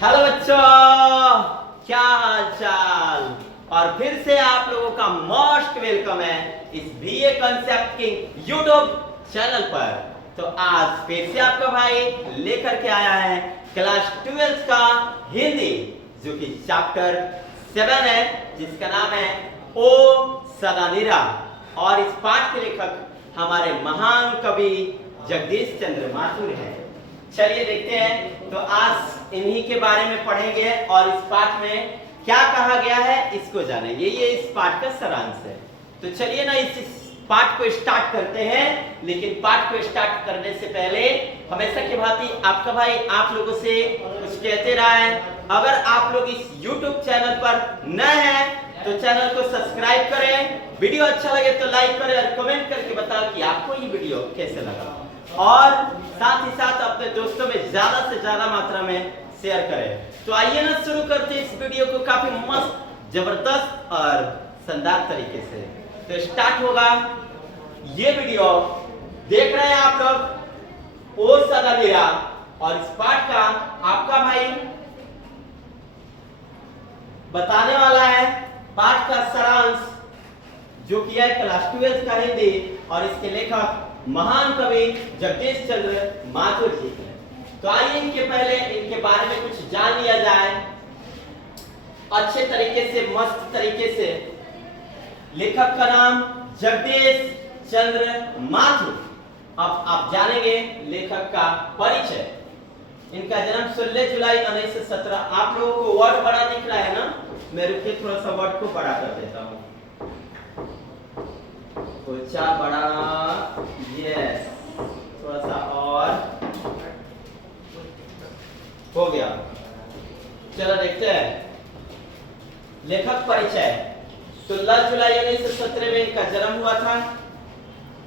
Hello बच्चों, क्या हाल चाल। और फिर से आप लोगों का मोस्ट वेलकम है इस BA concept king YouTube channel पर। तो आज फिर से आपका भाई लेकर के आया है क्लास 12 का हिंदी, जो कि चैप्टर 7 है, जिसका नाम है ओ सदा निरा। और इस पाठ के लेखक हमारे महान कवि जगदीश चंद्र माथुर हैं। चलिए देखते हैं। तो आज इन्हीं के बारे में पढ़ेंगे और इस पाठ में क्या कहा गया है इसको जानेंगे। ये इस पाठ का सारांश है। तो चलिए ना इस पाठ को स्टार्ट करते हैं। लेकिन पाठ को स्टार्ट करने से पहले हमेशा की भांति आपका भाई आप लोगों से कुछ कहते रहा है। अगर आप लोग इस YouTube चैनल पर नए हैं तो चैनल को सब्सक्राइब करें, वीडियो अच्छा लगे तो लाइक करें और कमेंट करके बताओ कि आपको ये वीडियो कैसे लगा। और साथ ही साथ अपने दोस्तों में ज्यादा से ज्यादा मात्रा में शेयर करें। तो आइए ना शुरू करते हैं इस वीडियो को काफी मस्त, जबरदस्त और शानदार तरीके से। तो स्टार्ट होगा ये वीडियो। देख रहे हैं आप लोग ओ सदा निरा। और इस पाठ का आपका भाई बताने वाला है पाठ का सारांश, जो किया है क्लास 12 का हिंदी। और इसके लेखक महान कवि जगदीश चंद्र माथुर जी हैं। तो आइए इनके पहले इनके बारे में कुछ जान लिया जाए अच्छे तरीके से, मस्त तरीके से। लेखक का नाम जगदीश चंद्र माथुर। अब आप जानेंगे लेखक का परिचय। इनका जन्म 16 जुलाई 1917। आप लोगों को वर्ड बड़ा दिख रहा है ना, मैं रुके थोड़ा सा वर्ड को बड़ा कर देता हूँ। ऊंचा बड़ा, यस, थोड़ा सा और हो गया। चलो देखते हैं लेखक परिचय। 16 जुलाई 1917 में इनका जन्म हुआ था।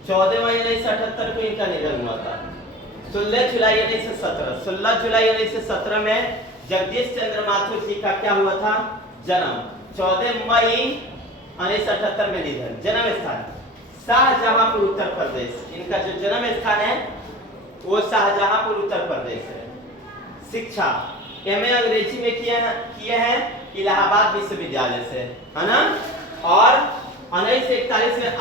14 मई 1978 को इनका निधन हुआ था। 16 जुलाई 1917 में जगदीश चंद्र माथुर जी का क्या हुआ था? जन्म। 14 मई 1978 में निधन। जन्म स्थान शाहजहांपुर उत्तर प्रदेश। इनका जो जन्म स्थान है वो शाहजहांपुर उत्तर प्रदेश है। शिक्षा एमए अंग्रेजी में किए हैं इलाहाबाद विश्वविद्यालय से, है ना। और 1941 में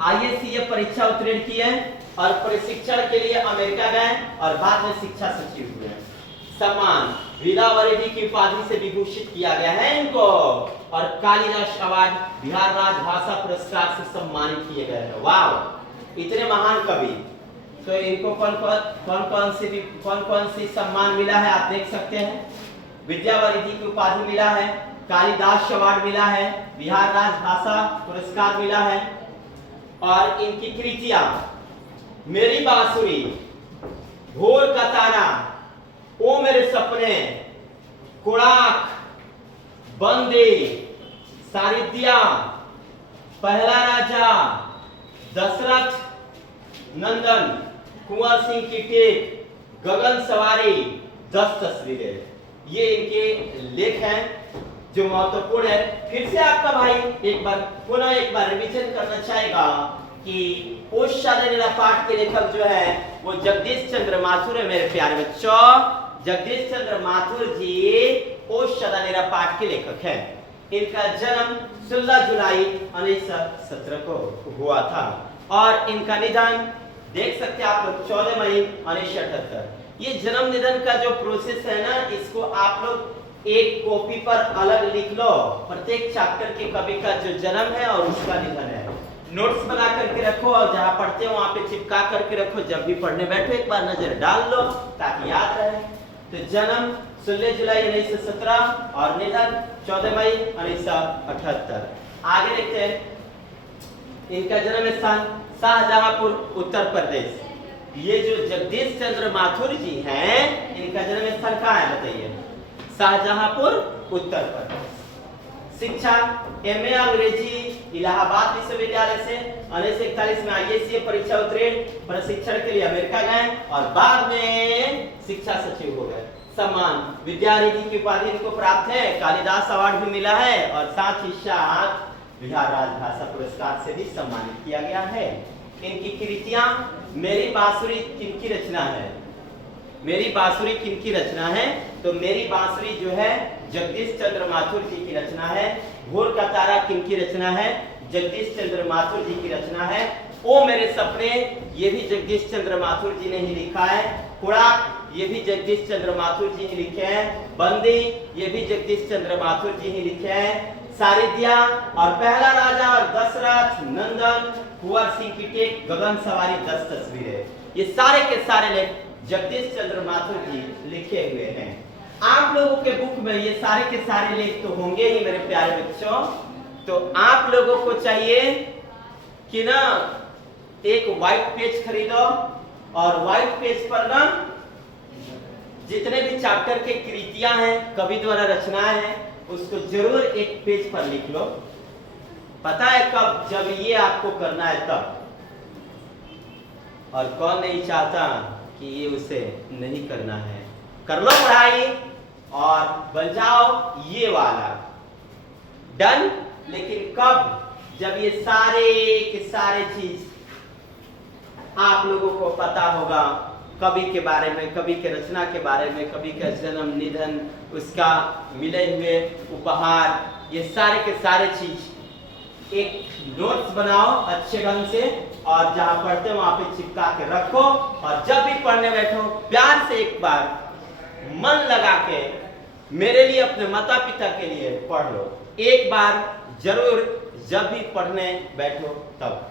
आईएससी परीक्षा उत्तीर्ण की है और प्रशिक्षण के लिए अमेरिका गए और बाद में शिक्षा सचिव हुए। सम्मान वीरावरेडी की उपाधि से विभूषित किया गया है इनको। और कालिदास अवार्ड, बिहार राज्य भाषा पुरस्कार से सम्मानित किए गए हैं। वाह, इतने महान कवि। तो इनको कौन कौन सी सम्मान मिला है आप देख सकते हैं। विद्यावरिधि की उपाधि मिला है, कालिदास अवार्ड मिला है, बिहार राज्य भाषा पुरस्कार मिला है। और इनकी कृतियां मेरी बांसुरी, भोर का तारा, ओ मेरे सपने, कुड़ाक, बंदी, सारिद्या, पहला राजा, दशरथ नंदन, कुंवर सिंह की टेक, गगन सवारी, 10 तस्वीरें, ये इनके लेख हैं जो महत्वपूर्ण है। फिर से आपका भाई एक बार रिवीजन करना चाहेगा कि ओ सदा निरा पाठ के लेखक जो है वो जगदीश चंद्र माथुर है। मेरे प्यारे बच्चों, जगदीश चंद्र माथुर जी ओ सदा निरा पाठ के लेखक हैं। इनका जन्म 16 जुलाई 1917 को हुआ था और इनका निधन देख सकते हैं आप लोग 14 मई 1978। ये जन्म निधन का जो प्रोसेस है ना, इसको आप लोग एक कॉपी पर अलग लिख लो। प्रत्येक चैप्टर के कवि का जो जन्म है और उसका निधन है, नोट्स बना करके रखो और जहां पढ़ते हो वहां पे चिपका करके रखो। जब भी पढ़ने बैठो एक बार नजर डाल लो ताकि याद रहे। तो जन्म 16 जुलाई 1917 और निधन 14 मई 1978। आगे देखते हैं इनका जन्म स्थान शाहजहांपुर उत्तर प्रदेश। ये जो जगदीश चंद्र माथुर जी हैं, इनका जन्म स्थान कहाँ है बताइए? शाहजहांपुर उत्तर प्रदेश। शिक्षा एमए अंग्रेजी इलाहाबाद विश्वविद्यालय से। 1941 में आईएससी परीक्षा उत्तीर्ण, प्रशिक्षण के लिए अमेरिका गए और बाद में शिक्षा सचिव हो गए। सम्मान विद्यारिधि की उपाधि इनको प्राप्त है, कालिदास अवार्ड भी मिला है और साथ ही साथ बिहार राज्य भाषा पुरस्कार से भी सम्मानित किया गया है। इनकी कृतियां मेरी बांसुरी किनकी रचना है? मेरी बांसुरी किनकी रचना है? तो मेरी बांसुरी जो है जगदीश चंद्र माथुर जी की रचना है। भोर का तारा किनकी रचना है? जगदीश चंद्र माथुर जी की रचना है। ओ मेरे सपने, ये भी जगदीश चंद्र माथुर जी ने ही लिखा है। खुराक, ये भी जगदीश चंद्र माथुर जी ही लिखे हैं। बंदी, ये भी जगदीश चंद्र माथुर जी ही लिखे हैं। सारिध्या और पहला राजा और दशरथ नंदन, कुंवर सिंह की टेक, गगन सवारी 10 तस्वीरें, ये सारे के सारे लेख जगदीश चंद्र माथुर जी लिखे हुए हैं। आप लोगों के बुक में ये सारे के सारे लेख तो होंगे ही मेरे प्यारे बच्चों। तो आप लोगों को चाहिए कि ना एक व्हाइट पेज खरीदो और व्हाइट पेज पर ना जितने भी चैप्टर के कृतियां हैं, कवि द्वारा रचनाएं हैं, उसको जरूर एक पेज पर लिख लो। पता है कब? जब ये आपको करना है तब। और कौन नहीं चाहता कि ये उसे नहीं करना है? कर लो पढ़ाई और बन जाओ ये वाला। डन? लेकिन कब? जब ये सारे के सारे चीज आप लोगों को पता होगा, कवि के बारे में, कवि के रचना के बारे में, कवि का जन्म, निधन, उसका मिले हुए उपहार, ये सारे के सारे चीज एक नोट्स बनाओ अच्छे ढंग से और जहां पढ़ते हो वहां पे चिपका के रखो। और जब भी पढ़ने बैठो प्यार से एक बार मन लगा के मेरे लिए, अपने माता पिता के लिए पढ़ लो एक बार जरूर, जब भी पढ़ने बैठो तब।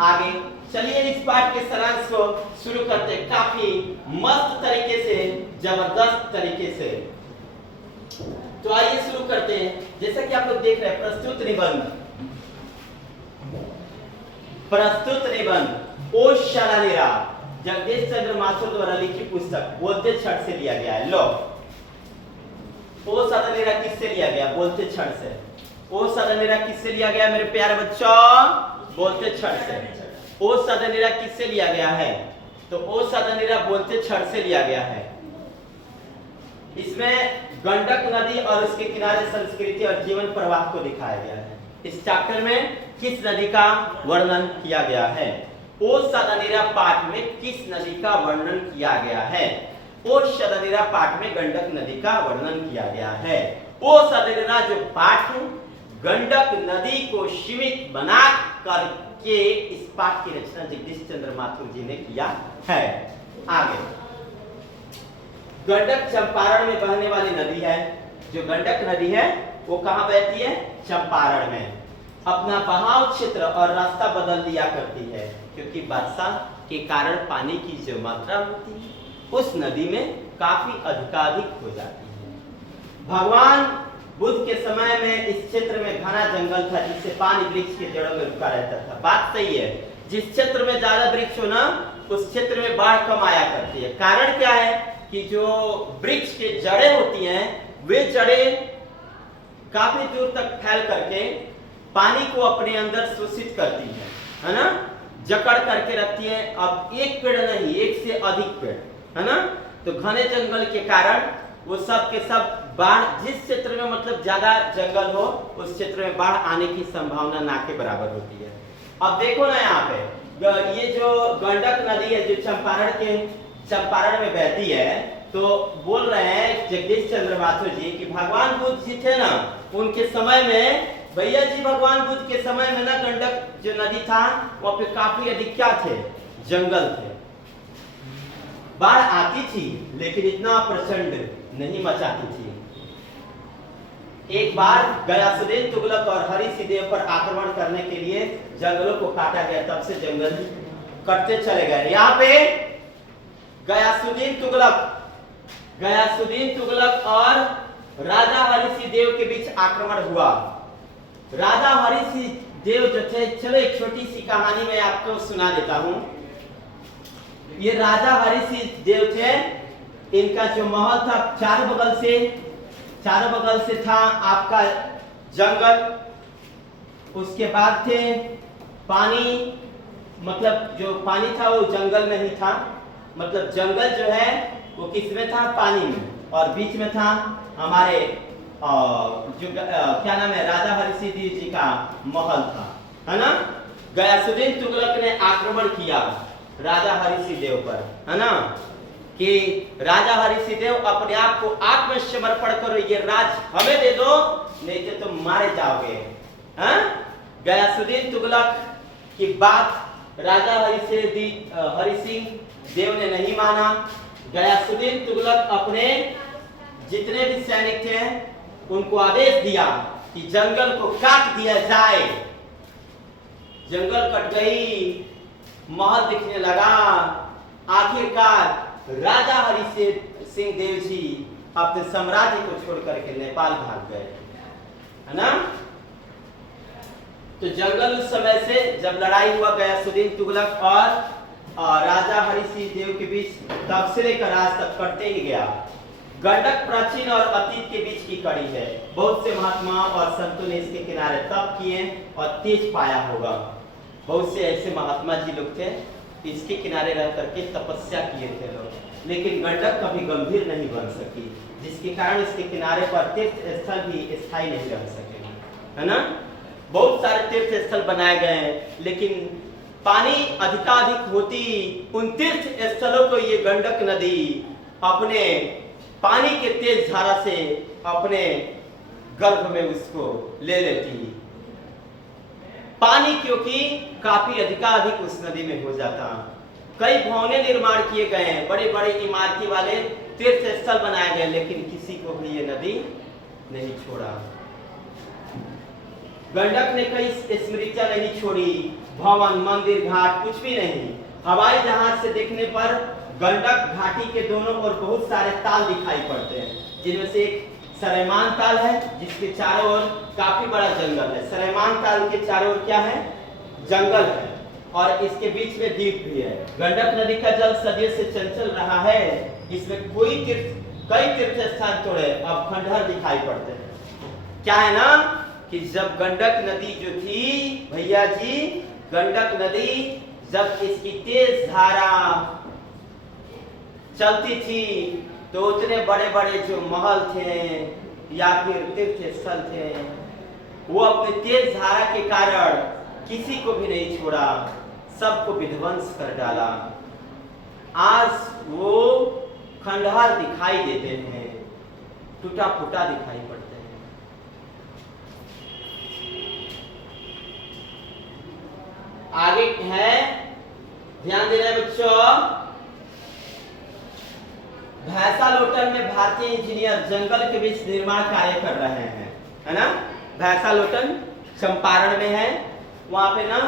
आगे चलिए इस पाठ के सारांश को शुरू करते हैं काफी मस्त तरीके से, जबरदस्त तरीके से। तो आइए शुरू करते हैं। जैसा कि आप लोग देख रहे हैं, प्रस्तुत निबंध, प्रस्तुत निबंध ओ शलानिरा, जगदीश चंद्र माथुर द्वारा लिखी पुस्तक, बोलते छठ से लिया गया है। लो, ओ शलानिरा किससे लिया गया? बोलते छठ से। ओ शलानिरा किससे लिया गया मेरे प्यारे बच्चों? बोलते छठ से। ओ शलानिरा किससे लिया गया है? तो ओ शलानिरा बोलते छठ से लिया गया है। इसमें गंडक नदी और उसके किनारे संस्कृति और जीवन प्रवाह को दिखाया गया है। इस चैप्टर में किस नदी का वर्णन किया गया है? ओ शलानिरा पाठ में किस नदी का वर्णन किया गया है? ओ शलानिरा पाठ में गंडक नदी का वर्णन किया गया है। ओ शलानिरा जो पाठ है, गंडक नदी को सीमित बना करके इस पाठ की रचना जगदीश चंद्र माथुर जी ने किया है। आगे, गंडक चंपारण में बहने वाली नदी है। जो गंडक नदी है वो कहाँ बहती है? चंपारण में। अपना बहाव क्षेत्र और रास्ता बदल दिया करती है क्योंकि वर्षा के कारण पानी की जो मात्रा होती है उस नदी में काफी अधिकाधिक हो जाती है। भगवान बुद्ध के समय में इस क्षेत्र में घना जंगल था जिससे पानी वृक्ष के जड़ों में रुका रहता था। बात सही है, जिस क्षेत्र में ज्यादा वृक्ष हो ना उस क्षेत्र में बाढ़ कम आया करती है। कारण क्या है कि जो वृक्ष के जड़ें होती हैं वे जड़ें काफी दूर तक फैल करके पानी को अपने अंदर शोषित करती है ना, जकड़ करके रखती है। अब एक पेड़ नहीं, एक से अधिक पेड़, है ना। तो घने जंगल के कारण वो सब के सब बाढ़, जिस क्षेत्र में मतलब ज्यादा जंगल हो उस क्षेत्र में बाढ़ आने की संभावना ना के बराबर होती है। अब देखो ना यहाँ पे ये जो गंडक नदी है जो चंपारण में बहती है, तो बोल रहे हैं जगदीश चंद्र माथुर जी कि भगवान बुद्ध जी थे ना, उनके समय में, भैया जी भगवान बुद्ध के समय में ना गंडक जो नदी था वहां पे काफी अधिक क्या थे? जंगल थे। बाढ़ आती थी लेकिन इतना प्रचंड नहीं मचाती थी। एक बार गयासुद्दीन तुगलक और हरिसिदेव पर आक्रमण करने के लिए जंगलों को काटा गया, तब से जंगल कटते चले गए। यहाँ पे गयासुद्दीन तुगलक और राजा हरिसिदेव के बीच आक्रमण हुआ। राजा हरिसिदेव जो थे, चलो एक छोटी सी कहानी मैं आपको सुना देता हूं। ये राजा हरिसिदेव थे, इनका जो महल था चारों बगल से था आपका जंगल, उसके बाद थे पानी, मतलब जो पानी था वो जंगल में ही था, मतलब जंगल जो है वो किस में था? पानी में। और बीच में था हमारे जो क्या नाम है, राजा हरिसिदेव जी का महल था, है ना। गयासुद्दीन तुगलक ने आक्रमण किया राजा हरि देव पर, है ना, कि राजा हरि देव अपने आप को आत्मसमर्पण करो, ये राज हमें दे दो, नहीं तो तुम मारे जाओगे। हाँ? गयासुद्दीन तुगलक की बात राजा हरि सिंह देव ने नहीं माना। गयासुद्दीन तुगलक अपने जितने भी सैनिक थे उनको आदेश दिया कि जंगल को काट दिया जाए। जंगल कट गई, महल दिखने लगा। आखिरकार राजा हरि सिंह देव जी अपने साम्राज्य को छोड़ करके नेपाल भाग गए, है ना। तो जंगल उस समय से जब लड़ाई हुआ गयासुद्दीन तुगलक और राजा हरि सिंह देव के बीच, तब से लेकर आज तक कटते ही गया। गंडक प्राचीन और अतीत के बीच की कड़ी है। बहुत से महात्मा और संतों ने इसके किनारे तप किए और तेज पाया होगा। बहुत से ऐसे महात्मा जी लोग थे, इसके किनारे रह करके तपस्या किए थे लोग, लेकिन गंडक कभी गंभीर नहीं बन सकी, जिसके कारण इसके किनारे पर तीर्थ स्थल भी स्थायी नहीं रह सके, है ना। बहुत सारे तीर्थ स्थल बनाए गए हैं, लेकिन पानी अधिकाधिक होती उन तीर्थ स्थलों को ये गंडक नदी अपने पानी के तेज धारा से अपने गर्भ में उसको ले लेती। पानी क्योंकि काफी अधिकाधिक उस नदी में हो जाता। कई भवने निर्माण किए गए हैं, बड़े बड़े इमारती वाले तीर्थ स्थल बनाए गए, लेकिन किसी को भी ये नदी नहीं छोड़ा। गंडक ने कई स्मृतियां नहीं छोड़ी, भवन मंदिर घाट कुछ भी नहीं। हवाई जहाज से देखने पर गंडक घाटी के दोनों ओर बहुत सारे ताल दिखाई पड़ते हैं, जिनमें से एक सरेमान ताल है, जिसके चारों ओर काफी बड़ा जंगल है। सरेमान ताल के चारों ओर क्या है? जंगल है, और इसके बीच में द्वीप भी है। गंडक नदी का जल सदियों से चंचल रहा है, इसमें कई तीर्थ स्थान तोड़े अब खंडहर दिखाई पड़ते हैं। क्या है ना कि जब गंडक नदी जो थी भैया जी, गंडक नदी जब इसकी तेज धारा चलती थी तो उतने बड़े बड़े जो महल थे या फिर तीर्थ स्थल थे, वो अपने तेज धारा के कारण किसी को भी नहीं छोड़ा, सबको विध्वंस कर डाला। आज वो खंडहर दिखाई देते हैं, टूटा फूटा दिखाई पड़ते हैं। आगे है, ध्यान देना बच्चों। भैंसालोटन में भारतीय इंजीनियर जंगल के बीच निर्माण कार्य कर रहे हैं, है ना। भैंसालोटन चंपारण में है, वहां पे ना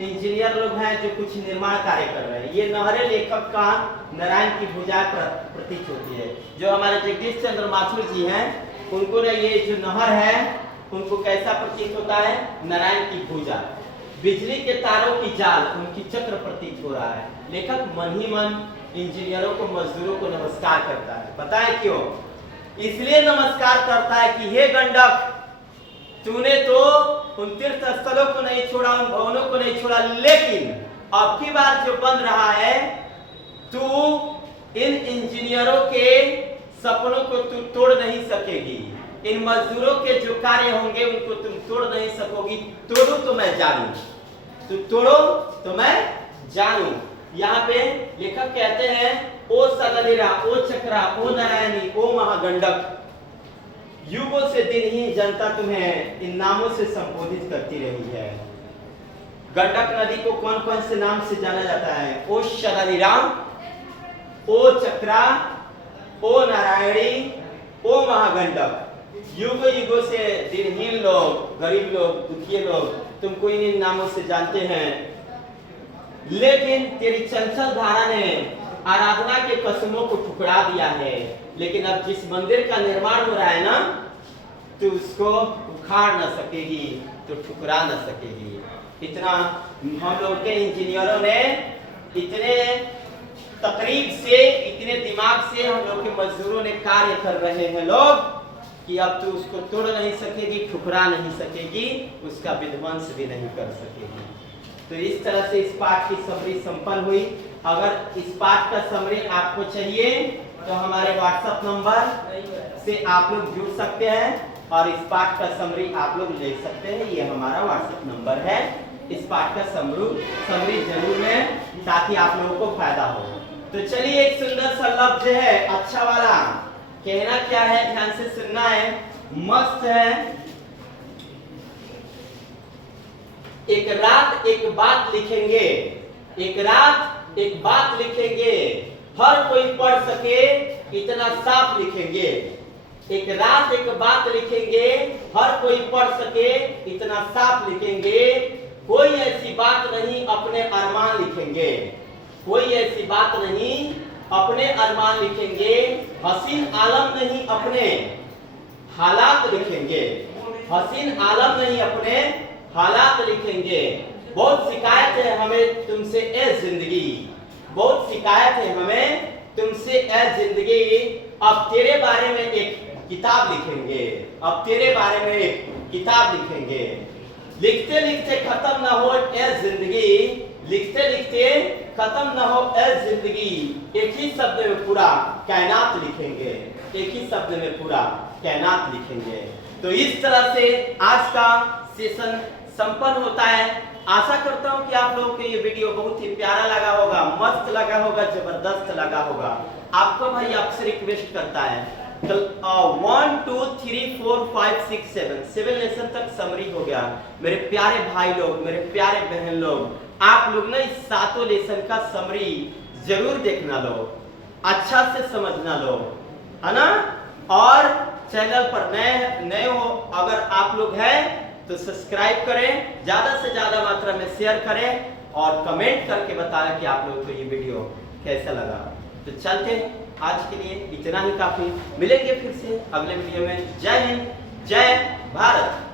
इंजीनियर लोग हैं जो कुछ निर्माण कार्य कर रहे हैं। ये नहरे लेखक का नारायण की भुजा प्रतीत होती है। जो हमारे जगदीश चंद्र माथुर जी हैं, उनको ना ये जो नहर है उनको कैसा प्रतीत होता है? नारायण की भुजा। बिजली के तारों की जाल उनकी चक्र प्रतीत हो रहा है। लेखक मन ही मन इंजीनियरों को, मजदूरों को नमस्कार करता है। पता है क्यों? इसलिए नमस्कार करता है कि हे गंडक, तूने तो उन तीर्थ स्थलों को नहीं छोड़ा, उन भवनों को नहीं छोड़ा, लेकिन अब की बार जो बन रहा है, तू इन इंजीनियरों के सपनों को तू तोड़ नहीं सकेगी। इन मजदूरों के जो कार्य होंगे उनको तुम तोड़ नहीं सकोगी। तोड़ो तो मैं जानू, तू तोड़ो तो मैं जानू। यहाँ पे लेखक कहते हैं, ओ सगलिरा, ओ चक्रा, ओ नारायणी, ओ महागंडक, युगों से दिन ही जनता तुम्हें इन नामों से संबोधित करती रही है। गंडक नदी को कौन कौन से नाम से जाना जाता है? ओ सगलिरा, ओ चक्रा, ओ नारायणी, ओ महागंडक। युगों युगों से दिनहीन लोग, गरीब लोग, दुखिए लोग तुमको इन नामों से जानते हैं, लेकिन तेरी चंचल धारा ने आराधना के कसमों को ठुकरा दिया है। लेकिन अब जिस मंदिर का निर्माण हो रहा है ना, तो उसको उखाड़ न सकेगी, तो ठुकरा न सकेगी। इतना हम लोग के इंजीनियरों ने इतने तकरीब से, इतने दिमाग से हम लोग के मजदूरों ने कार्य कर रहे हैं लोग, कि अब तो उसको तोड़ नहीं सकेगी, ठुकरा नहीं सकेगी, उसका विध्वंस भी नहीं कर सकेगी। तो इस तरह से इस पाठ की समरी संपन्न हुई। अगर इस पाठ का समरी आपको चाहिए तो हमारे व्हाट्सएप नंबर से आप लोग जुड़ सकते हैं और इस पाठ का समरी आप लोग ले सकते हैं। ये हमारा व्हाट्सएप नंबर है। इस पाठ का समरी जरूर में, ताकि आप लोगों को फायदा हो। तो चलिए एक सुंदर सा लफ्ज है अच्छा वाला, कहना क्या है ध्यान से सुनना है, मस्त है। एक रात एक बात लिखेंगे, एक रात एक बात लिखेंगे, हर कोई पढ़ सके इतना साफ लिखेंगे। एक रात एक बात लिखेंगे, हर कोई पढ़ सके इतना साफ लिखेंगे। कोई ऐसी बात नहीं अपने अरमान लिखेंगे, कोई ऐसी बात नहीं अपने अरमान लिखेंगे। हसीन आलम नहीं अपने हालात लिखेंगे, हसीन आलम नहीं अपने हालात लिखेंगे। बहुत शिकायत है हमें तुमसे ए जिंदगी, बहुत शिकायत है हमें तुमसे ए जिंदगी। अब तेरे बारे में एक किताब लिखेंगे, अब तेरे बारे में एक किताब लिखेंगे। लिखते लिखते खत्म ना हो ए जिंदगी, लिखते लिखते खत्म ना हो ए जिंदगी। एक ही शब्द में पूरा कायनात लिखेंगे, एक ही शब्द में पूरा कायनात लिखेंगे। तो इस तरह से आज का सेशन संपन्न होता है। आशा करता हूं कि आप लोगों को ये वीडियो बहुत ही प्यारा लगा होगा, मस्त लगा होगा, जबरदस्त लगा होगा। आपको भाई आपसे रिक्वेस्ट करता है, तो 1 2 3 4 5 6 7 लेसन तक समरी हो गया। मेरे प्यारे भाई लोग, मेरे प्यारे बहन लोग, आप लोग ना इस 7 लेसन का समरी जरूर देखना लो, अच्छा से समझना लो, है ना। और चैनल पर नए हो अगर आप लोग हैं तो सब्सक्राइब करें, ज्यादा से ज्यादा मात्रा में शेयर करें और कमेंट करके बताएं कि आप लोगों को ये वीडियो कैसा लगा। तो चलते आज के लिए इतना ही काफी, मिलेंगे फिर से अगले वीडियो में। जय हिंद, जय भारत।